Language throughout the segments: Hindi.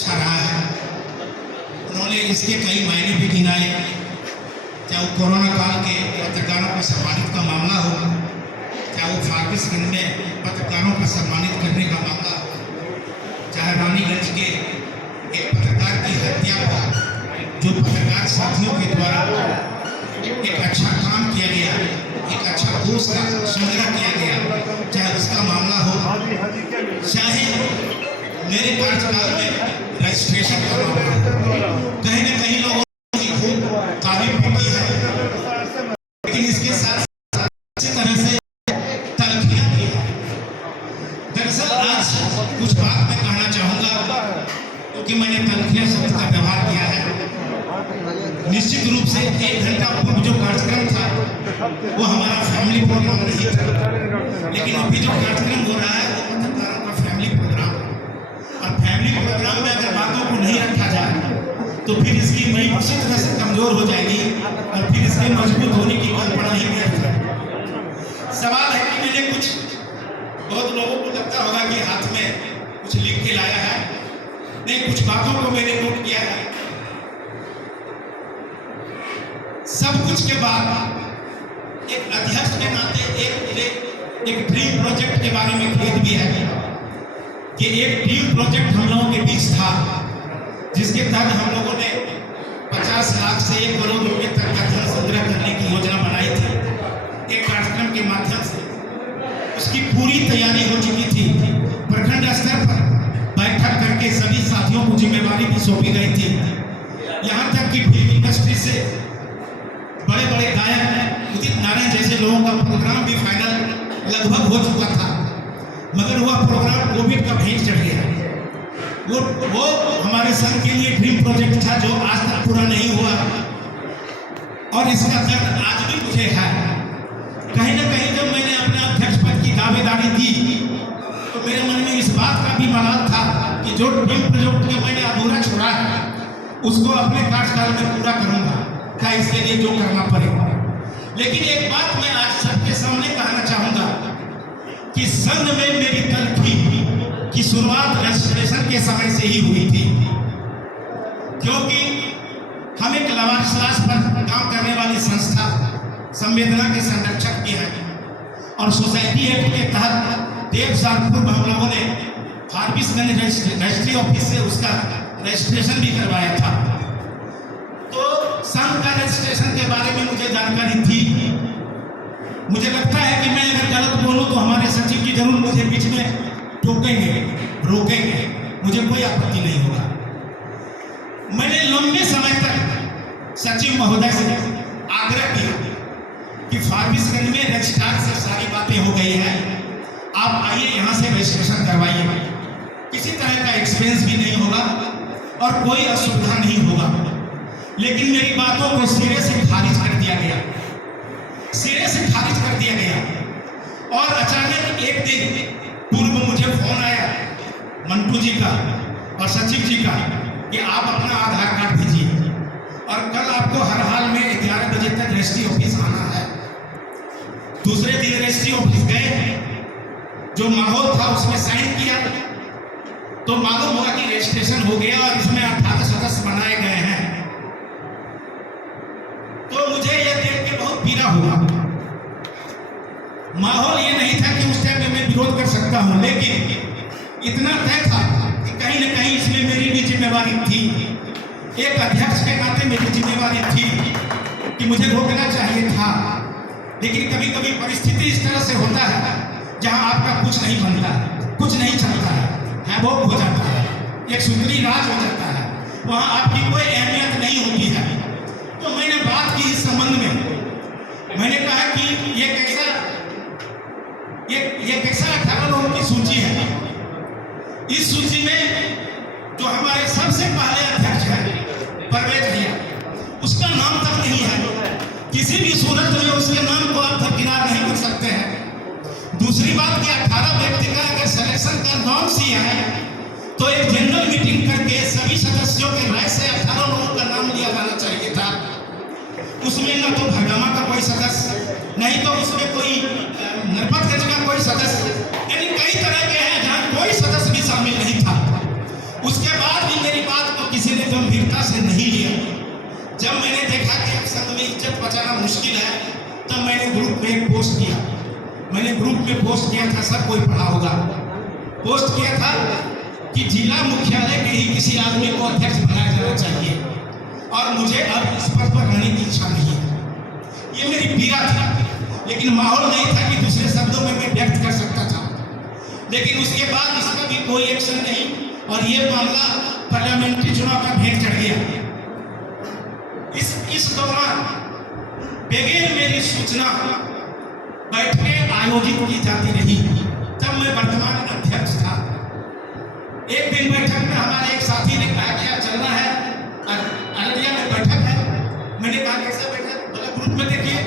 अच्छा रहा है। उन्होंने इसके कई मायने भी गिनाए, चाहे वो कोरोना काल के पत्रकारों को सम्मानित का मामला हो, चाहे वो फारबिसगंज में पत्रकारों को सम्मानित करने का मामला हो, चाहे रानीगंज के एक पत्रकार की हत्या का जो पत्रकार साथियों के द्वारा एक अच्छा काम किया गया, एक अच्छा कोष का संग्रह किया गया, चाहे उसका मामला हो, चाहे मेरे कार्यकाल में रजिस्ट्रेशन का मामला हो, कहीं न कहीं लोगों की खूब तारीफ भी की है, लेकिन इसके साथ अच्छी तरह से तलखियां भी है। दरअसल आज कुछ बात मैं कहना चाहूँगा, क्योंकि मैंने तलखियां शब्द का व्यवहार किया है। निश्चित रूप से 1 घंटा पूर्व जो कार्यक्रम था वो हमारा फैमिली प्रोग्राम नहीं था, लेकिन अभी जो कार्यक्रम हो रहा है वो पत्रकारों का फैमिली प्रोग्राम है। और फैमिली प्रोग्राम में अगर बातों को नहीं रखा जाए तो फिर इसकी नींव उसी तरह से कमजोर हो जाएगी और फिर इसके मजबूत होने की कल्पना ही व्यर्थ है। सवाल है कि मैंने बहुत लोगों को लगता होगा कि हाथ में कुछ लिख के लाया है, नहीं, कुछ बातों को मैंने नोट किया है। सब कुछ के बाद एक अध्यक्ष के नाते एक ड्रीम प्रोजेक्ट के बारे में खेद भी है कि एक ड्रीम प्रोजेक्ट हम लोगों के बीच था, जिसके तहत हम लोगों ने 50 लाख से 1 करोड़ रुपए तक का धन संग्रह करने की योजना बनाई थी एक कार्यक्रम के माध्यम से। उसकी पूरी तैयारी हो चुकी थी, प्रखंड स्तर पर बैठक करके सभी साथियों को जिम्मेदारी भी सौंपी गई थी। यहाँ तक कि फिल्म इंडस्ट्री से बड़े बड़े गायक उदित नारायण जैसे लोगों का प्रोग्राम भी फाइनल लगभग हो चुका था, मगर वह प्रोग्राम कोविड का भेंट चढ़ गया। वो हमारे संघ के लिए ड्रीम प्रोजेक्ट था जो आज तक पूरा नहीं हुआ, और इसका दर्द आज भी मुझे है। कहीं ना कहीं जब मैंने अपने अध्यक्ष पद की दावेदारी दी तो मेरे मन में इस बात का भी मलाल था कि जो ड्रीम प्रोजेक्ट के मैंने अधूरा छोड़ा है उसको अपने कार्यकाल में पूरा करूंगा, क्या इसके लिए जो करना पड़ेगा। लेकिन एक बात मैं आज सबके सामने कहना चाहूंगा कि संघ में मेरी तलखी की शुरुआत रजिस्ट्रेशन के समय से ही हुई थी, क्योंकि हम एक लवारिस पर काम करने वाली संस्था संवेदना के संरक्षक भी हैं, और सोसाइटी एक्ट के तहत 1.5 साल पूर्व हम लोगों ने फारबिसगंज रजिस्ट्री ऑफिस से उसका रजिस्ट्रेशन भी करवाया था। तो संघ का रजिस्ट्रेशन के बारे में मुझे जानकारी थी। मुझे लगता है कि मैं अगर गलत बोलूं तो हमारे सचिव जी जरूर मुझे बीच में टोकेंगे, रोकेंगे, मुझे कोई आपत्ति नहीं होगा। मैंने लंबे समय तक सचिव महोदय से आग्रह किया कि फारबिसगंज में रजिस्ट्रार से सारी बातें हो गई हैं, आप आइए यहाँ से रजिस्ट्रेशन करवाइए, किसी तरह का एक्सपेंस भी नहीं होगा और कोई असुविधा नहीं होगा। लेकिन मेरी बातों को सिरे से खारिज कर दिया गया, सिरे से खारिज कर दिया गया। और अचानक एक दिन पूर्व मुझे फोन आया मंटू जी का और सचिव जी का कि आप अपना आधार कार्ड भेजिए और कल आपको हर हाल में 11 बजे तक रजिस्ट्री ऑफिस आना है। दूसरे दिन रजिस्ट्री ऑफिस गए, जो माहौल था उसमें साइन किया तो मालूम हुआ कि रजिस्ट्रेशन हो गया और इसमें 18 सदस्य बनाए गए हैं। तो मुझे यह देख के बहुत पीड़ा हुआ। माहौल ये नहीं था कि उस टाइम में मैं विरोध कर सकता हूं, लेकिन इतना तय था कि कहीं न कहीं इसमें मेरी भी जिम्मेवारी थी, एक अध्यक्ष के नाते मेरी जिम्मेवारी थी कि मुझे रोकना चाहिए था। लेकिन कभी कभी परिस्थिति इस तरह से होता है जहां आपका कुछ नहीं बनता, कुछ नहीं चलता है, हैवोक हो जाता है, एक सूत्री राज हो जाता है, वहां आपकी कोई अहमियत नहीं होती है। तो मैंने बात की इस संबंध में, मैंने कहा कि ये कैसा 18 लोगों की सूची है। इस सूची में जो हमारे सबसे पहले अध्यक्ष है परवेज भैया, उसका नाम तक नहीं है। किसी भी सूरत में उसके नाम को आप दरकिनार नहीं कर सकते हैं। दूसरी बात कि 18 व्यक्ति का अगर सिलेक्शन का नाम सी है तो एक जनरल मीटिंग करके सभी सदस्यों के राय से 18 लोगों का नाम लिया जाना चाहिए था। उसमें न तो भरगामा का कोई सदस्य, नहीं तो उसमें कोई नरपतगंज का कोई सदस्य, यानी कई तरह के हैं जहाँ कोई सदस्य भी शामिल नहीं था। उसके बाद भी मेरी किसी ने गंभीरता से नहीं लिया। जब मैंने देखा कि अब संघ में इज्जत बचाना मुश्किल है, तब मैंने ग्रुप में एक पोस्ट किया। मैंने ग्रुप में पोस्ट किया था, सब कोई पढ़ा होगा। पोस्ट किया था कि जिला मुख्यालय के ही किसी आदमी को अध्यक्ष बनाया जाना चाहिए और मुझे अब इस पद पर रहने की इच्छा नहीं है। ये मेरी पीड़ा थी, लेकिन माहौल नहीं था कि दूसरे शब्दों में मैं व्यक्त कर सकता था। लेकिन उसके बाद इसका भी कोई एक्शन नहीं और ये मामला पार्लियामेंट्री चुनाव का भेंट चढ़ गया। इस दौरान बगैर मेरी सूचना बैठकें आयोजित की जाती रही। तब मैं वर्तमान अध्यक्ष था। एक दिन बैठक में हमारे एक साथी ने कहा कि चलना है, अररिया में बैठक है। मैंने कहा कैसे बैठक? बोला ग्रुप में देखिए।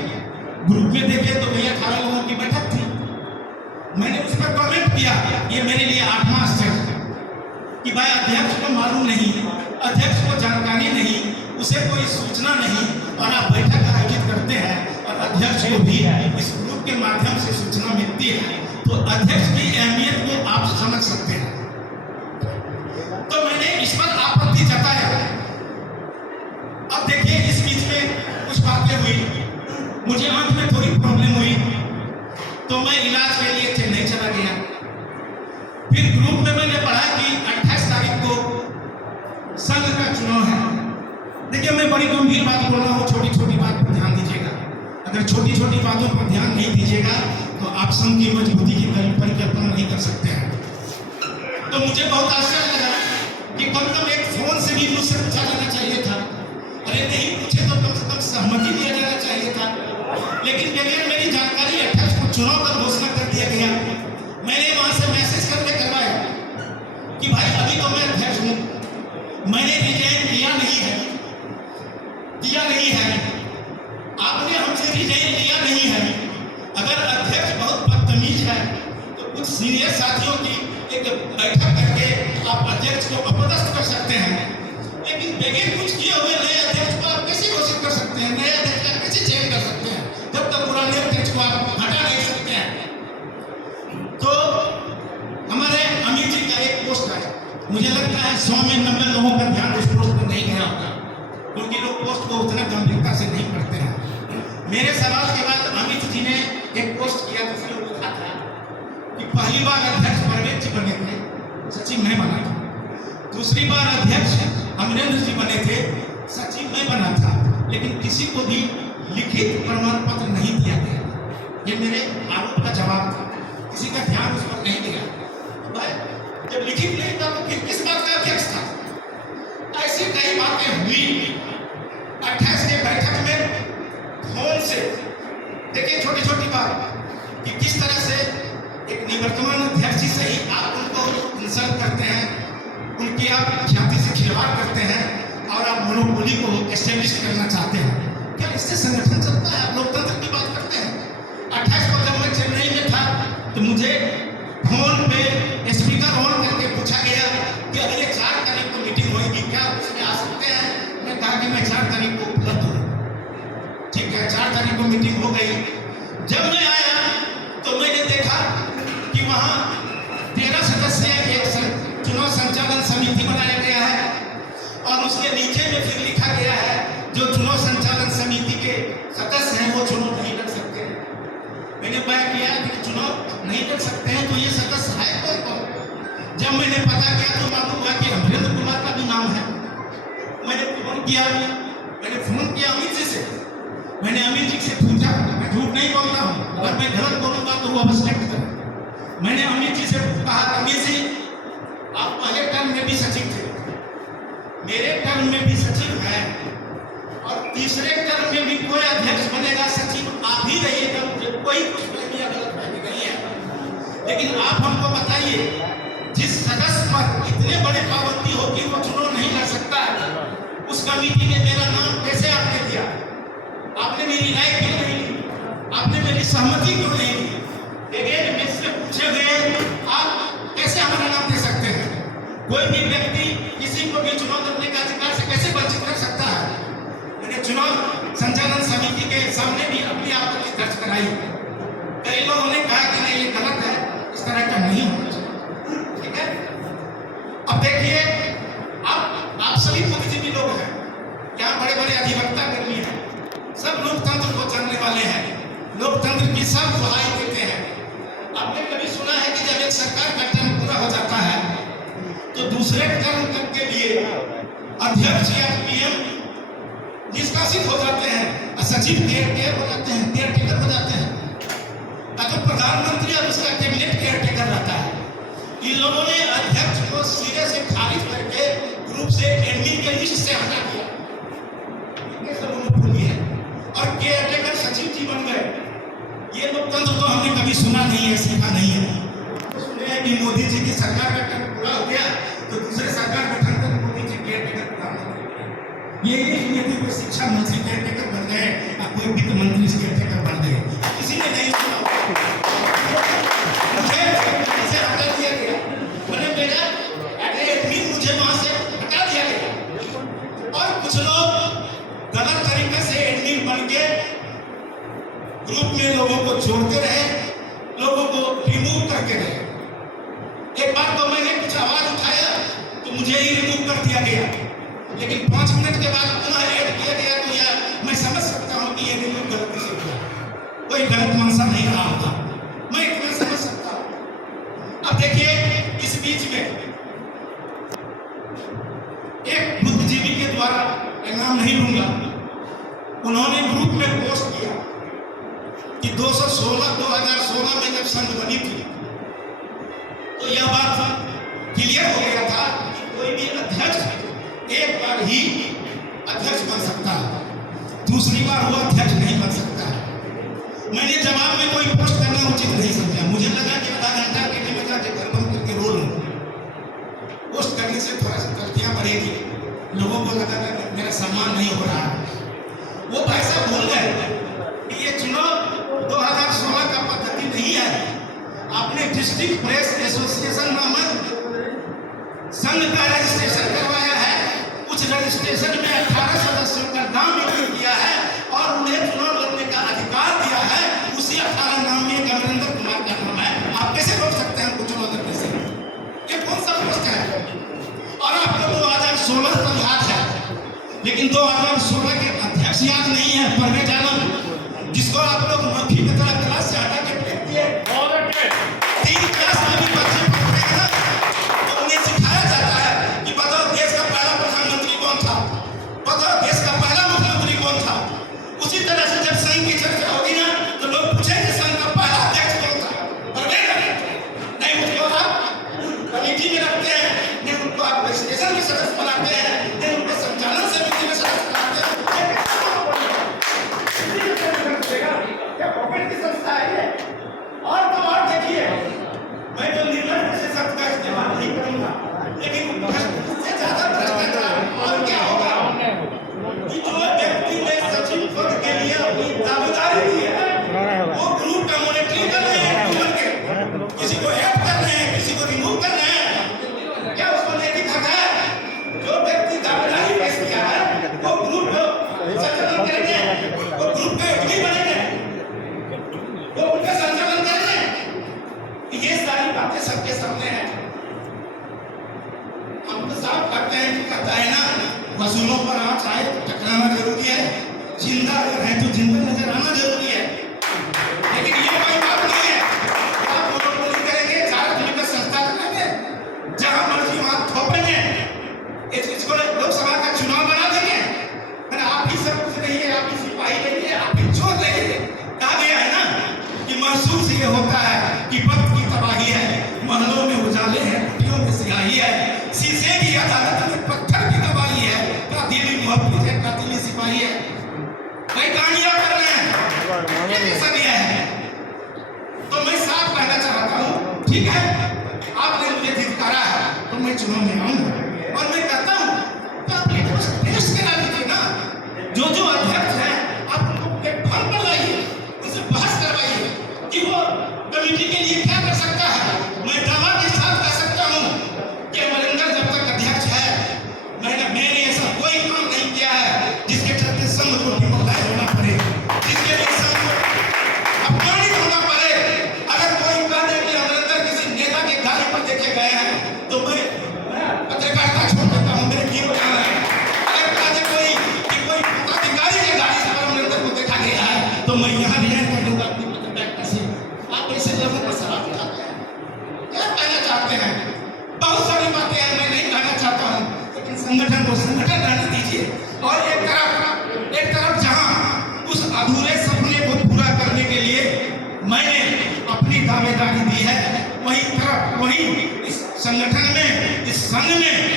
ग्रुप में देखे तो भैया 18 लोगों की बैठक थी। मैंने उस पर कमेंट किया, ये मेरे लिए 8वां आश्चर्य कि भाई अध्यक्ष को मालूम नहीं, अध्यक्ष को जानकारी नहीं, उसे कोई सूचना नहीं और आप बैठक आयोजित करते हैं और अध्यक्ष को भी इस ग्रुप के माध्यम से सूचना मिलती है, तो अध्यक्ष की अहमियत को आप समझ सकते हैं। तो मैंने इस पर आपत्ति जताया। अब देखिए इस बीच में कुछ बातें हुई, मुझे आंख में थोड़ी प्रॉब्लम हुई तो मैं इलाज के लिए चेन्नई चला गया। फिर ग्रुप में मैंने पढ़ा कि 28 तारीख को संघ का चुनाव है। देखिए मैं बड़ी गंभीर बात बोल रहा हूँ, छोटी छोटी बात पर ध्यान दीजिएगा। अगर छोटी छोटी बातों पर ध्यान नहीं दीजिएगा तो आप संघ की मजबूती की परिकल्पना नहीं कर सकते हैं। तो मुझे बहुत आश्चर्य लगा कि कम से कम एक फोन से भी मुझसे पूछा जाना चाहिए था। अरे नहीं पूछे तो कम से कम सहमति दिया जाना चाहिए था। लेकिन बगैर मेरी जानकारी 28 को चुनाव का घोषणा कर दिया गया। मैंने वहां से मैसेज करके करवाया कि भाई अभी तो मैं अध्यक्ष हूं, मैंने रिजाइन दिया नहीं है। आपने हमसे रिजाइन लिया नहीं है। अगर अध्यक्ष बहुत बदतमीज है तो कुछ सीनियर साथियों की एक बैठक करके आप अध्यक्ष को अपदस्थ कर सकते हैं, लेकिन बगैर कुछ किए हुए नए अध्यक्ष को आप कैसे घोषित कर सकते हैं? नए अध्यक्ष का कैसे चयन कर सकते हैं जब तक पुराने अध्यक्ष को आप हटा नहीं सकते हैं? तो हमारे अमित जी का एक पोस्ट आया, मुझे लगता है 100 में 90 लोगों का ध्यान उस पोस्ट पर नहीं गया होगा, क्योंकि लोग पोस्ट को उतना गंभीरता से नहीं पढ़ते हैं। मेरे सवाल के बाद अमित जी ने एक पोस्ट किया जिसमें लिखा था कि पहली बार अध्यक्ष परवेज जी बने थे, सचिव मैं बना था। दूसरी बार अध्यक्ष अमरेंद्र जी बने थे, सचिव मैं बना था। लेकिन किसी को भी लिखित प्रमाण पत्र नहीं दिया गया। ये मेरे आरोप का जवाब था, किसी का ध्यान उस पर नहीं दिया। जब लिखित नहीं था तो फिर किस बात का अध्यक्ष था? ऐसी कई बातें हुई 28 के बैठक में फोन से। देखिए छोटी छोटी बात कि किस तरह से एक निवर्तमान अध्यक्ष से ही आप उनको इंसल्ट करते हैं, उनकी आप ख्याति से खिलवाड़ करते हैं और आप मोनोपोली को एस्टेब्लिश करना चाहते हैं। क्या इससे संगठन चलता है? आप लोकतंत्र की बात करते हैं। 28 को जब मैं चेन्नई में था तो मुझे फोन पे स्पीकर ऑन करके पूछा गया कि अगले 4 तारीख को मीटिंग होगी, क्या उसमें आ सकते हैं? मैं कहा कि मैं 4 तारीख को उपलब्ध हूँ। ठीक है, 4 तारीख को मीटिंग हो गई। जब मैं आया तो मैंने देखा कि वहाँ 13 सदस्य एक चुनाव संचालन समिति बनाया गया है और उसके नीचे में फिर लिखा गया है जो चुनाव संचालन समिति के सदस्य हैं वो चुनाव नहीं लड़ सकते हैं। मैंने तय किया कि चुनाव नहीं लड़ सकते हैं, तो ये सदस्य है कौन? जब मैंने पता किया तो मालूम हुआ कि अमरेंद्र कुमार का भी नाम है। मैंने फोन किया अमित जी से। मैंने अमित जी से पूछा, मैं झूठ नहीं बोलता हूँ, अगर मैं गलत बोलूंगा तो वो अवश्य करें। मैंने अमित जी से कहा, अमित जी आप पहले टर्म में भी सचिव थे, मेरे टर्म में भी सचिव है और तीसरे टर्म में भी कोई अध्यक्ष बनेगा सचिव आप ही रहिएगा। मुझे कोई कुछ या गलतफहमी नहीं है, लेकिन आप हमको बताइए जिस सदस्य पर इतने बड़े पाबंदी हो कि वो चुनाव नहीं लड़ सकता है, उस कमेटी में मेरा नाम कैसे आपने दिया? आपने मेरी राय क्यों नहीं ली? आपने मेरी सहमति क्यों नहीं दी? बगैर मुझसे पूछे हुए आप कैसे हमारा नाम दे सकते हैं? कोई भी व्यक्ति किसी को भी चुनाव लड़ने का अधिकार से कैसे वंचित कर सकता है? मैंने चुनाव संचालन समिति के सामने भी अपनी आपत्ति दर्ज कराई। कई लोगों ने कहा कि नहीं ये गलत है, इस तरह का नहीं होना चाहिए। ठीक है, अब देखिए अब आप सभी बुद्धिजीवी लोग हैं, यहाँ बड़े बड़े अधिवक्ता कर्मी हैं, सब लोकतंत्र को जानने वाले हैं, लोकतंत्र की सब दुहाई देते हैं। आपने कभी सुना है कि जब एक सरकार का टर्म पूरा हो जाता है तो दूसरे टर्म तक के लिए अध्यक्ष या पीएम निष्कासित हो जाते हैं, सचिव केयर हो जाते हैं, केयर टेकर हो जाते हैं, तो प्रधानमंत्री और उसका कैबिनेट केयर टेकर रहता है। इन लोगों ने अध्यक्ष को सिरे से खारिज करके ग्रुप से एडमिन के लिस्ट से हटा दिया, ये सब मोनोपोली है, और केयर टेकर सचिव जी बन गए। ये लोकतंत्र तो हमने कभी सुना नहीं है, सीखा नहीं है। तो सुने हैं कि मोदी जी की सरकार का टर्म पूरा हो गया तो दूसरे सरकार गठन कर मोदी जी केयर टेकर प्रधानमंत्री, ये नीति को शिक्षा मंत्री केयर टेकर बन गए या कोई वित्त मंत्री केयर टेकर बन गए, किसी ने नहीं सुना। मुझे इसे हटा दिया गया, मैंने मेरा एडमिन मुझे वहां से हटा दिया गया, और कुछ लोग गलत तरीके से एडमिन बन के ग्रुप में लोगों को जोड़ते रहे, लोगों को रिमूव करके रहे। एक बार तो मैंने कुछ आवाज उठाया तो मुझे ही रिमूव कर दिया गया, लेकिन 5 मिनट के बाद पुनः ऐड किया गया, तो यह मैं समझ सकता हूं कि ये रिमूव गलती से हुआ, कोई गलत मंशा नहीं रहा होगा, मैं इतना समझ सकता हूं। अब देखिए, इस बीच में एक बुद्धिजीवी के द्वारा, मैं नाम नहीं लूंगा, उन्होंने ग्रुप में पोस्ट किया कि 2016 में जब संघ बनी थी तो यह बात क्लियर हो गया था कि कोई भी अध्यक्ष एक बार ही अध्यक्ष बन सकता है, दूसरी बार वो अध्यक्ष नहीं बन सकता है। मैंने जवाब में कोई पोस्ट करना उचित नहीं समझा, मुझे लगा कि आधा घंटा के लिए मैं जाके घर बंद करके रो लूं, पोस्ट करने से थोड़ा सा गलतियां बढ़ेगी, लोगों को लगा कि मेरा सम्मान नहीं हो रहा है। वो भाई साहब भूल गए कि ये चुनाव 2016 का पद्धति नहीं है। आपने डिस्ट्रिक्ट प्रेस एसोसिएशन नामक संघ का रजिस्ट्रेशन करवाया है, उस रजिस्ट्रेशन में 18 सदस्यों का नाम इंक्लूड किया है और उन्हें चुनाव लड़ने का अधिकार दिया है। उसी 18 नाम में अमरिंदर कुमार का नाम है। आप कैसे रोक सकते हैं उनको चुनाव लड़ने से? ये कौन सा पोस्ट है? और आपको 2016 का याद है, लेकिन 2016 के अध्यक्ष याद नहीं है, परवेज आलम, जिसको आप लोग मक्खी की तरह क्लास से हटा के फेंक दिए। 3 क्लास में भी बच्चे पढ़ते हैं ना, तो उन्हें सिखाया जाता है कि बताओ देश का पहला प्रधानमंत्री कौन था, बताओ देश का पहला मुख्यमंत्री कौन था। उसी तरह से जब संघ की चर्चा होगी ना तो लोग पूछेंगे संघ का पहला अध्यक्ष कौन था, नहीं उसको आप कमेटी में रखते हैं, नहीं उनको आप रजिस्ट्रेशन में सदस्य बनाते हैं, नहीं उनको संचालन समिति में सदस्य बनाते हैं। की संस्था है। और देखिए, मैं तो निर्णय से शब्द का इस्तेमाल नहीं करूंगा, लेकिन इससे ज्यादा भ्रष्टाचार और क्या होगा कि जो व्यक्ति ने सचिव पद के लिए अपनी दावेदारी दी है, वो ग्रुप का मॉनिटरिंग कर रहे हैं, किसी को ऐड कर रहे हैं, किसी को रिमूव कर रहे हैं, क्या उसको नैतिक हक है? जो व्यक्ति दावेदारी पेश किया है वो ग्रुप संचालन करेंगे, वो ग्रुप के एडमिन बनेंगे, वो उनका संचालन करेंगे। ये सारी बातें सबके सामने हैं। हम तो साफ करते हैं कि कहता है ना, वसूलों पर आँच आए टकराना जरूरी है, जिंदा है तो जिंदा नजर आना जरूरी है, लेकिन ये कोई बात नहीं है। आप मोनोपोली करेंगे, सार्वजनिक संस्था करेंगे, जहां मर्जी वहां थोपेंगे, इसको लोकसभा का चुनाव बना देंगे, आप ही सब कुछ रहिए, आप ही सिपाही रहिए, आप ही चोर रहिए। कहा गया है ना कि महसूस ये होता है कि वक्त की तबाही है, महलों में उजाले हैं, कुटियों में सियाही है, शीशे की अदालत में पत्थर की दवाई है, कातिली मुहब्बत है, कातिली सिपाही है। कई कहानियां कर रहे हैं, ये कैसा दिया है? तो मैं साफ कहना चाहता हूँ, ठीक है, आपने मुझे धिक्कारा है तो मैं चुनाव में आऊंगा और मैं कहता हूँ तो आप टेस्ट करा लीजिए ना, जो अध्यक्ष है आप उनको प्लेटफॉर्म पर लाइए, उनसे बहस करवाइए कि वो कमेटी के लिए क्या कर सकता है। मैं दावा के साथ कह सकता हूँ कि अमरिंदर जब तक अध्यक्ष है, मैंने ऐसा कोई काम नहीं किया है जिसके चलते संघ को डिमोलाइज होना पड़े, जिसके लिए संघ को अपमानित होना पड़े। अगर कोई कह दे कि अमरिंदर किसी नेता के गाड़ी पर देखे गए हैं तो मैं पत्रकारिता छोड़ देता हूँ, मेरे की संगठन को संगठन रहने दीजिए, और एक तरफ जहां उस अधूरे सपने को पूरा करने के लिए मैंने अपनी दावेदारी दी है, वहीं इस संगठन में, इस संघ में